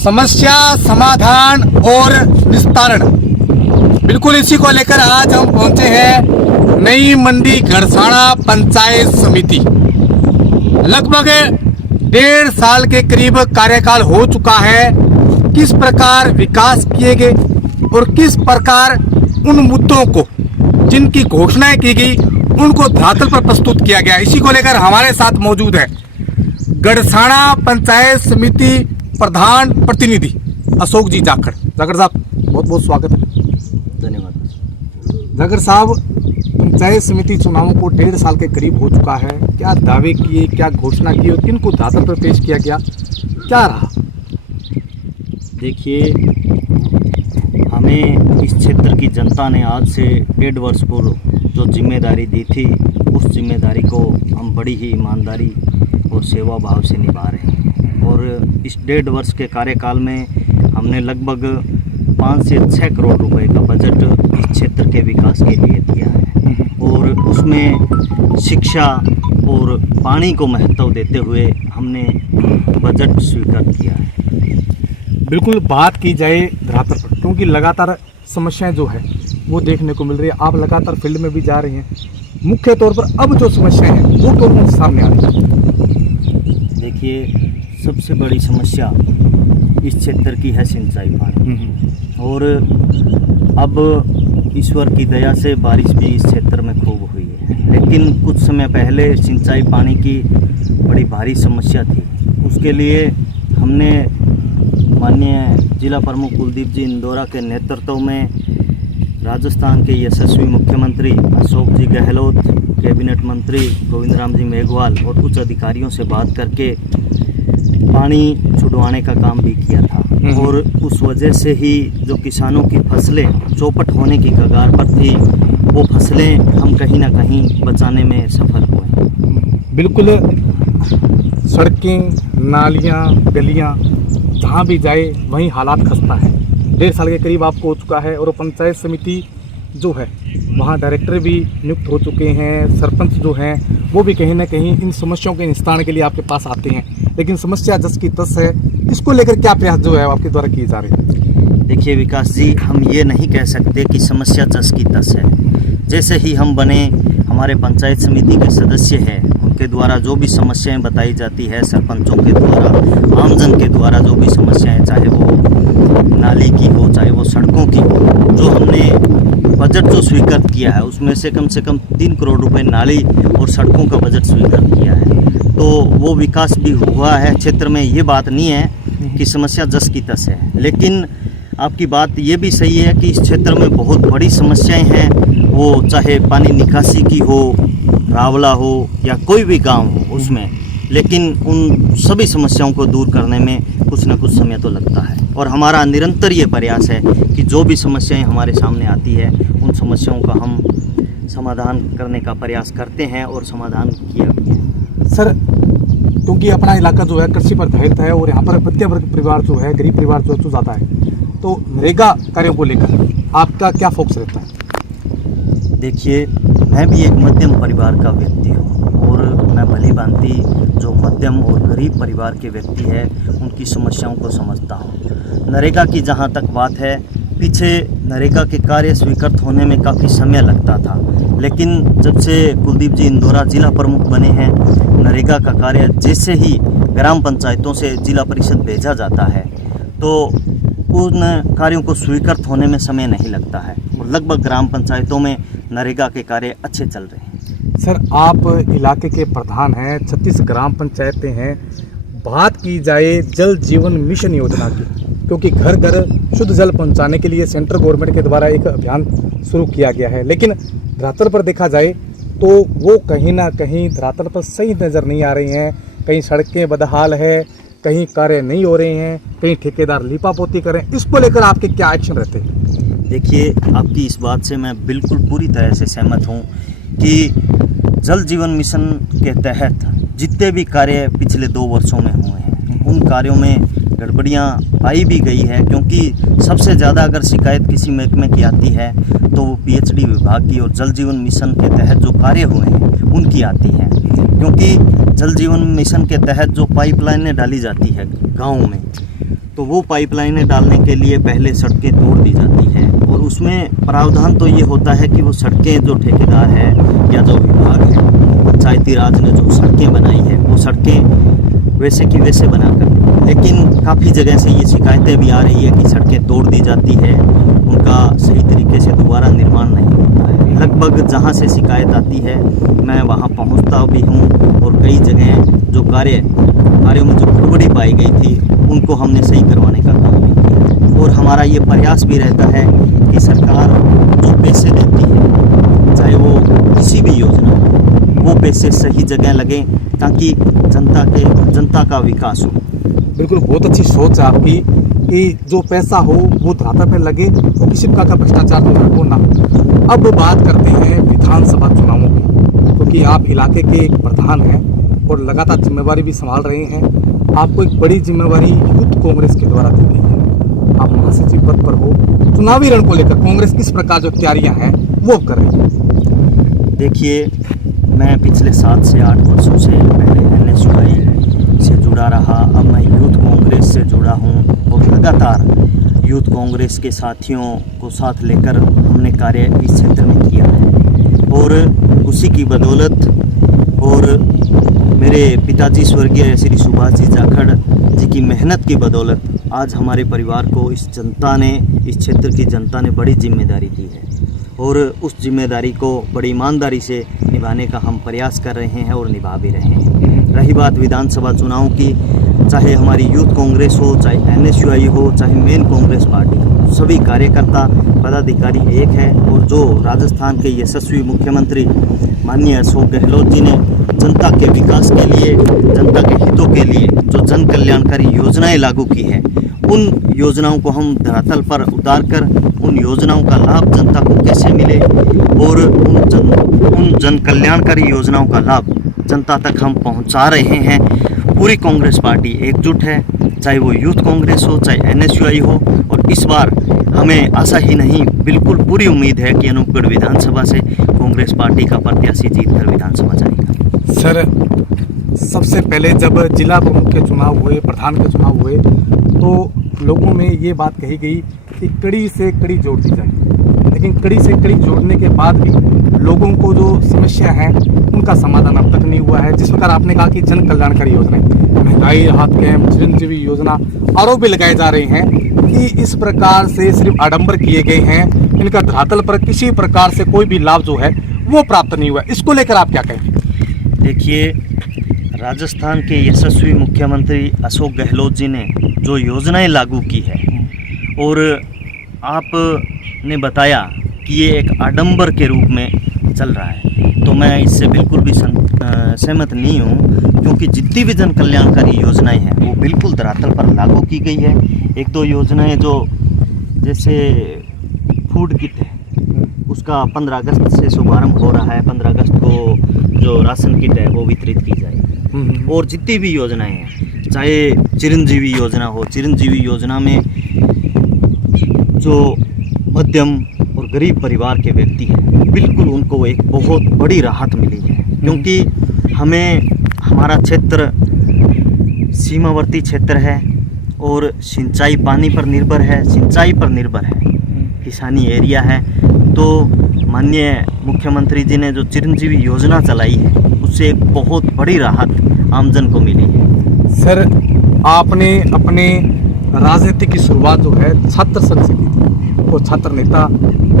समस्या समाधान और निस्तारण, बिल्कुल इसी को लेकर आज हम पहुंचे हैं नई मंडी गड़साना पंचायत समिति। लगभग 1.5 साल के करीब कार्यकाल हो चुका है। किस प्रकार विकास किए गए और किस प्रकार उन मुद्दों को जिनकी घोषणाएं की गई उनको धरातल पर प्रस्तुत किया गया, इसी को लेकर हमारे साथ मौजूद है गड़साना पंचायत समिति प्रधान प्रतिनिधि अशोक जी जाखड़। जाखड़ साहब बहुत बहुत स्वागत है। धन्यवाद। जाखड़ साहब, पंचायत समिति चुनावों को 1.5 साल के करीब हो चुका है। क्या दावे किए, क्या घोषणा की और किनको धरातल पर पेश किया गया, क्या रहा? देखिए, हमें इस क्षेत्र की जनता ने आज से 1.5 वर्ष पूर्व जो जिम्मेदारी दी थी, उस जिम्मेदारी को हम बड़ी ही ईमानदारी और सेवा भाव से निभा रहे हैं। और इस 1.5 वर्ष के कार्यकाल में हमने लगभग 5 से 6 करोड़ रुपए का बजट इस क्षेत्र के विकास के लिए दिया है। और उसमें शिक्षा और पानी को महत्व देते हुए हमने बजट स्वीकार किया है। बिल्कुल बात की जाए धरातल पर, क्योंकि लगातार समस्याएं जो है वो देखने को मिल रही है। आप लगातार फील्ड में भी जा रही हैं। मुख्य तौर पर अब जो समस्याएं हैं वो कौन सामने आ रही है? देखिए, सबसे बड़ी समस्या इस क्षेत्र की है सिंचाई पानी। और अब ईश्वर की दया से बारिश भी इस क्षेत्र में खूब हुई है, लेकिन कुछ समय पहले सिंचाई पानी की बड़ी भारी समस्या थी। उसके लिए हमने माननीय जिला प्रमुख कुलदीप जी इंदौरा के नेतृत्व में राजस्थान के यशस्वी मुख्यमंत्री अशोक जी गहलोत, कैबिनेट मंत्री गोविंद राम जी मेघवाल और उच्च अधिकारियों से बात करके पानी छुड़वाने का काम भी किया था। और उस वजह से ही जो किसानों की फसलें चौपट होने की कगार पर थी, वो फसलें हम कहीं ना कहीं बचाने में सफल हुए। बिल्कुल, सड़कें, नालियाँ, गलियाँ जहाँ भी जाए वहीं हालात खस्ता है। 1.5 साल के करीब आपको हो चुका है और पंचायत समिति जो है वहाँ डायरेक्टर भी नियुक्त हो चुके हैं। सरपंच जो हैं वो भी कहीं ना कहीं इन समस्याओं के निस्तारण के लिए आपके पास आते हैं, लेकिन समस्या जस की तस है। इसको लेकर क्या प्रयास जो है आपके द्वारा किए जा रहे हैं? देखिए विकास जी, हम ये नहीं कह सकते कि समस्या जस की तस है। जैसे ही हम बने, हमारे पंचायत समिति के सदस्य हैं, उनके द्वारा जो भी समस्याएं बताई जाती है, सरपंचों के द्वारा, आमजन के द्वारा जो भी समस्याएं, चाहे वो नाली की हो, चाहे वो सड़कों की हो, जो हमने बजट जो स्वीकृत किया है उसमें से कम 3 करोड़ रुपए नाली और सड़कों का बजट स्वीकृत किया है। तो वो विकास भी हुआ है क्षेत्र में। ये बात नहीं है कि समस्या जस की तस है, लेकिन आपकी बात ये भी सही है कि इस क्षेत्र में बहुत बड़ी समस्याएं हैं। वो चाहे पानी निकासी की हो, रावला हो या कोई भी गांव हो उसमें, लेकिन उन सभी समस्याओं को दूर करने में कुछ न कुछ समय तो लगता है। और हमारा निरंतर ये प्रयास है कि जो भी समस्याएं हमारे सामने आती है उन समस्याओं का हम समाधान करने का प्रयास करते हैं और समाधान किया भी है। सर, क्योंकि अपना इलाका जो है कृषि पर आधारित है और यहाँ पर मध्यम वर्ग परिवार जो है, गरीब परिवार जो ज़्यादा है, तो नरेगा कार्यों को लेकर आपका क्या फोकस रहता है? देखिए, मैं भी एक मध्यम परिवार का व्यक्ति हूँ और मैं भली भांति जो मध्यम और गरीब परिवार के व्यक्ति है उनकी समस्याओं को समझता हूँ। नरेगा की जहाँ तक बात है, पीछे नरेगा के कार्य स्वीकृत होने में काफ़ी समय लगता था, लेकिन जब से कुलदीप जी इंदौरा जिला प्रमुख बने हैं, नरेगा का कार्य जैसे ही ग्राम पंचायतों से जिला परिषद भेजा जाता है तो उन कार्यों को स्वीकृत होने में समय नहीं लगता है और लगभग ग्राम पंचायतों में नरेगा के कार्य अच्छे चल रहे हैं। सर, आप इलाके के प्रधान हैं, 36 ग्राम पंचायतें हैं। बात की जाए जल जीवन मिशन योजना की, क्योंकि घर घर शुद्ध जल पहुंचाने के लिए सेंट्रल गवर्नमेंट के द्वारा एक अभियान शुरू किया गया है, लेकिन धरातल पर देखा जाए तो वो कहीं ना कहीं धरातल पर सही नज़र नहीं आ रही हैं। कहीं सड़कें बदहाल है, कहीं कार्य नहीं हो रहे हैं, कहीं ठेकेदार लीपापोती करें। इसको लेकर आपके क्या एक्शन रहते हैं? देखिए, आपकी इस बात से मैं बिल्कुल पूरी तरह से सहमत हूँ कि जल जीवन मिशन के तहत जितने भी कार्य पिछले 2 वर्षों में हुए हैं उन कार्यों में गड़बड़ियाँ पाई भी गई है। क्योंकि सबसे ज़्यादा अगर शिकायत किसी महकमे की आती है तो वो पीएचडी विभाग की और जल जीवन मिशन के तहत जो कार्य हुए हैं उनकी आती है। क्योंकि जल जीवन मिशन के तहत जो पाइपलाइनें डाली जाती है गाँव में, तो वो पाइपलाइनें डालने के लिए पहले सड़कें तोड़ दी जाती है और उसमें प्रावधान तो ये होता है कि वो सड़कें जो ठेकेदार है या जो विभाग है, पंचायती राज ने जो सड़कें बनाई है वो सड़कें वैसे की वैसे बनाकर, लेकिन काफ़ी जगह से ये शिकायतें भी आ रही है कि सड़कें तोड़ दी जाती है, उनका सही तरीके से दोबारा निर्माण नहीं होता है। लगभग जहाँ से शिकायत आती है मैं वहाँ पहुँचता भी हूँ और कई जगह जो कार्यों में जो गड़बड़ी पाई गई थी उनको हमने सही करवाने का काम भी किया और हमारा ये प्रयास भी रहता है कि सरकार जो पैसे देती है, चाहे वो किसी भी योजना हो, वो पैसे सही जगह लगें ताकि जनता का विकास हो। बिल्कुल, बहुत अच्छी सोच है आपकी कि जो पैसा हो वो धरातल पे लगे, किसी प्रकार का भ्रष्टाचार जो है वो ना हो। अब बात करते हैं विधानसभा चुनावों की, क्योंकि आप इलाके के एक प्रधान हैं और लगातार जिम्मेवारी भी संभाल रहे हैं। आपको एक बड़ी जिम्मेवारी यूथ कांग्रेस के द्वारा दी गई है, आप महासचिव पद पर हो। चुनावी रण को लेकर कांग्रेस किस प्रकार जो तैयारियां हैं वो कर रही है? देखिए, मैं पिछले 7 से 8 वर्षों से पहले NSUI से जुड़ा रहा, अब मैं यूथ कांग्रेस से जुड़ा हूँ और लगातार यूथ कांग्रेस के साथियों को साथ लेकर हमने कार्य इस क्षेत्र में किया है और उसी की बदौलत और मेरे पिताजी स्वर्गीय श्री सुभाष जी जाखड़ जी की मेहनत की बदौलत आज हमारे परिवार को इस क्षेत्र की जनता ने बड़ी जिम्मेदारी दी है और उस जिम्मेदारी को बड़ी ईमानदारी से निभाने का हम प्रयास कर रहे हैं और निभा भी रहे हैं। रही बात विधानसभा चुनाव की, चाहे हमारी यूथ कांग्रेस हो, चाहे NSUI हो, चाहे मेन कांग्रेस पार्टी हो, सभी कार्यकर्ता पदाधिकारी एक है और जो राजस्थान के यशस्वी मुख्यमंत्री माननीय अशोक गहलोत जी ने जनता के विकास के लिए, जनता के हितों के लिए जो जन कल्याणकारी योजनाएं लागू की है, उन योजनाओं को हम धरातल पर उतार कर उन योजनाओं का लाभ जनता को कैसे मिले और उन जन कल्याणकारी योजनाओं का लाभ जनता तक हम पहुंचा रहे हैं। पूरी कांग्रेस पार्टी एकजुट है, चाहे वो यूथ कांग्रेस हो, चाहे NSUI हो, और इस बार हमें आशा ही नहीं बिल्कुल पूरी उम्मीद है कि अनूपगढ़ विधानसभा से कांग्रेस पार्टी का प्रत्याशी जीतकर विधानसभा जाएगा। सर, सबसे पहले जब जिला प्रमुख के चुनाव हुए, प्रधान के चुनाव हुए, तो लोगों में ये बात कही गई कि कड़ी से कड़ी जोड़ दी जाए, लेकिन कड़ी से कड़ी जोड़ने के बाद भी लोगों को जो समस्या है उनका समाधान अब तक नहीं हुआ है। जिस प्रकार आपने कहा कि जन कल्याणकारी योजनाएं, महंगाई राहत कैंप, चिरंजीवी योजना, आरोप भी लगाए जा रहे हैं कि इस प्रकार से सिर्फ आडंबर किए गए हैं, इनका धरातल पर किसी प्रकार से कोई भी लाभ जो है वो प्राप्त नहीं हुआ। इसको लेकर आप क्या कहेंगे? देखिए, राजस्थान के यशस्वी मुख्यमंत्री अशोक गहलोत जी ने जो योजनाएं लागू की है और आपने बताया कि ये एक आडंबर के रूप में चल रहा है, तो मैं इससे बिल्कुल भी सहमत नहीं हूँ, क्योंकि जितनी भी जन कल्याणकारी योजनाएं हैं वो बिल्कुल धरातल पर लागू की गई है। 1-2 योजनाएं जो जैसे फूड किट है उसका 15 अगस्त से शुभारंभ हो रहा है, 15 अगस्त को जो राशन किट है वो वितरित की जाएगी। और जितनी भी योजनाएं हैं, चाहे चिरंजीवी योजना हो, चिरंजीवी योजना में जो मध्यम और गरीब परिवार के व्यक्ति हैं बिल्कुल उनको एक बहुत बड़ी राहत मिली है, क्योंकि हमें हमारा क्षेत्र सीमावर्ती क्षेत्र है और सिंचाई पानी पर निर्भर है, सिंचाई पर निर्भर है, किसानी एरिया है। तो माननीय मुख्यमंत्री जी ने जो चिरंजीवी योजना चलाई है उससे एक बहुत बड़ी राहत आमजन को मिली है। सर, आपने अपने राजनीति की शुरुआत जो है छात्र संघ से की थी, वो छात्र नेता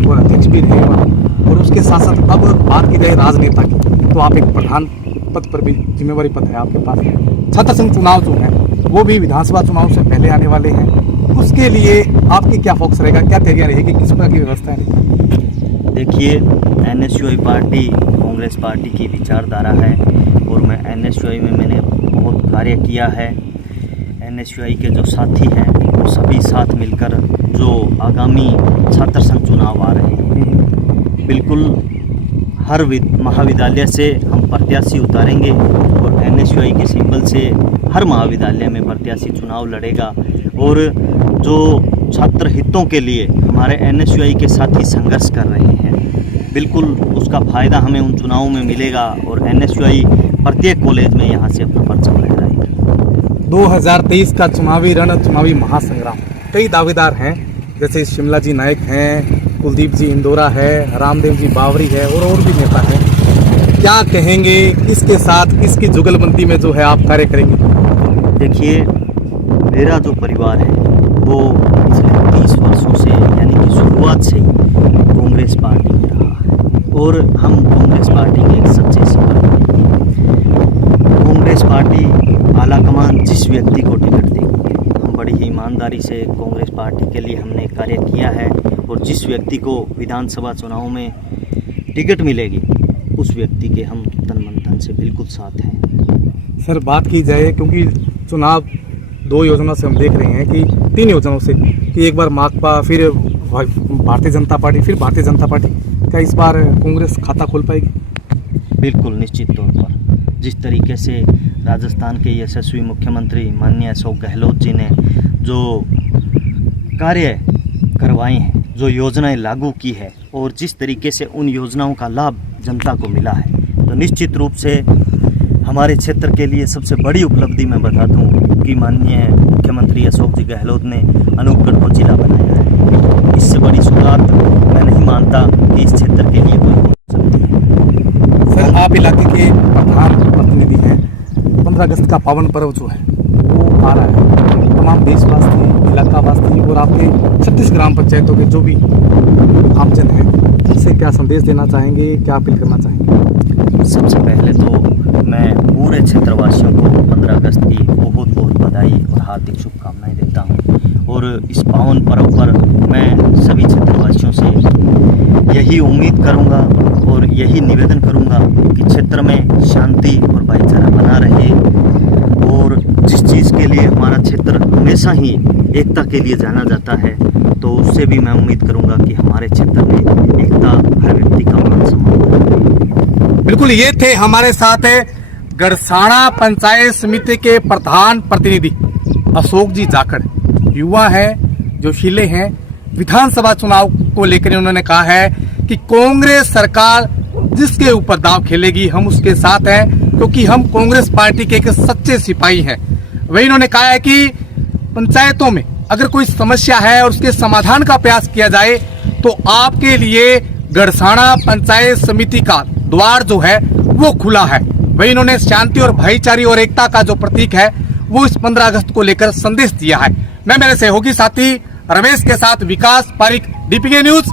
और अध्यक्ष भी रहे और उसके साथ साथ अब बात की जाए राजनेता की, तो आप एक प्रधान पद पर भी जिम्मेवारी पद है आपके पास। छात्र संघ चुनाव जो है वो भी विधानसभा चुनाव से पहले आने वाले हैं, उसके लिए आपकी क्या फोकस रहेगा, क्या तैयारियाँ रहेगी, किस प्रकार की व्यवस्था रहेगी? देखिए, NSUI पार्टी कांग्रेस पार्टी की विचारधारा है और मैं NSUI में मैंने बहुत कार्य किया है। NSUI के जो साथी हैं वो सभी साथ मिलकर जो आगामी छात्र संघ चुनाव आ रहे हैं, बिल्कुल हर महाविद्यालय से हम प्रत्याशी उतारेंगे और NSUI के सिंबल से हर महाविद्यालय में प्रत्याशी चुनाव लड़ेगा और जो छात्र हितों के लिए हमारे NSUI के साथी संघर्ष कर रहे हैं, बिल्कुल उसका फ़ायदा हमें उन चुनावों में मिलेगा और NSUI प्रत्येक कॉलेज में यहाँ से अपना परचम लहराएगा। 2023 का चुनावी रण, चुनावी महासंग्राम, कई दावेदार हैं, जैसे शिमला जी नायक हैं, कुलदीप जी इंदौरा है, रामदेव जी बावरी है और भी नेता हैं। क्या कहेंगे, किसके साथ, किसकी जुगलबंदी में जो है आप कार्य करेंगे? देखिए, मेरा जो परिवार है वो पिछले 30 वर्षों से, यानी कि शुरुआत से ही कांग्रेस पार्टी में रहा है और हम कांग्रेस पार्टी के एक सच्चे सिपाही हैं। कांग्रेस पार्टी आलाकमान जिस व्यक्ति को टिकट देगी, हम बड़ी ही ईमानदारी से कांग्रेस पार्टी के लिए हमने कार्य किया है और जिस व्यक्ति को विधानसभा चुनाव में टिकट मिलेगी उस व्यक्ति के हम तन मन धन से बिल्कुल साथ हैं। सर, बात की जाए, क्योंकि चुनाव 2 योजनाओं से हम देख रहे हैं कि 3 योजनाओं से, कि एक बार माकपा, फिर भारतीय जनता पार्टी, फिर भारतीय जनता पार्टी, क्या इस बार कांग्रेस खाता खोल पाएगी? बिल्कुल निश्चित तौर पर जिस तरीके से राजस्थान के यशस्वी मुख्यमंत्री माननीय अशोक गहलोत जी ने जो कार्य करवाए हैं, जो योजनाएं लागू की है और जिस तरीके से उन योजनाओं का लाभ जनता को मिला है, तो निश्चित रूप से हमारे क्षेत्र के लिए सबसे बड़ी उपलब्धि मैं बता दूं कि माननीय मुख्यमंत्री अशोक जी गहलोत ने अनूपगढ़ को जिला बनाया है। इससे बड़ी सौगात मैं नहीं मानता कि इस क्षेत्र के लिए कोई हो सकती है। सर, आप इलाके के प्रधान प्रतिनिधि हैं। 15 अगस्त का पावन पर्व जो है वो आ रहा है, तमाम देशवासी, इलाकावासी और आपके 36 ग्राम पंचायतों के जो भी आमजन हैं, इससे क्या संदेश देना चाहेंगे, क्या अपील करना चाहेंगे? सबसे पहले तो मैं पूरे क्षेत्रवासियों को 15 अगस्त की बहुत बहुत बधाई और हार्दिक शुभकामनाएं देता हूं और इस पावन पर्व पर मैं सभी क्षेत्रवासियों से यही उम्मीद करूंगा और यही निवेदन करूंगा कि क्षेत्र में शांति और भाईचारा बना रहे और जिस चीज़ के लिए हमारा क्षेत्र हमेशा ही एकता के लिए जाना जाता है, तो उससे भी मैं उम्मीद करूंगा कि हमारे क्षेत्र में एकता हर व्यक्ति का मान सम्मान। बिल्कुल, ये थे हमारे साथ गड़साना पंचायत समिति के प्रधान प्रतिनिधि अशोक जी जाखड़। युवा हैं, जोशीले हैं। विधानसभा चुनाव को लेकर उन्होंने कहा है कि कांग्रेस सरकार जिसके ऊपर दांव खेलेगी हम उसके साथ हैं, क्योंकि हम कांग्रेस पार्टी के एक सच्चे सिपाही हैं। वही उन्होंने कहा है कि पंचायतों में अगर कोई समस्या है और उसके समाधान का प्रयास किया जाए तो आपके लिए गड़साना पंचायत समिति का द्वार जो है वो खुला है। वही इन्होंने शांति और भाईचारे और एकता का जो प्रतीक है वो इस 15 अगस्त को लेकर संदेश दिया है। मैं मेरे सहयोगी साथी रमेश के साथ विकास पारिक, डीपीके न्यूज,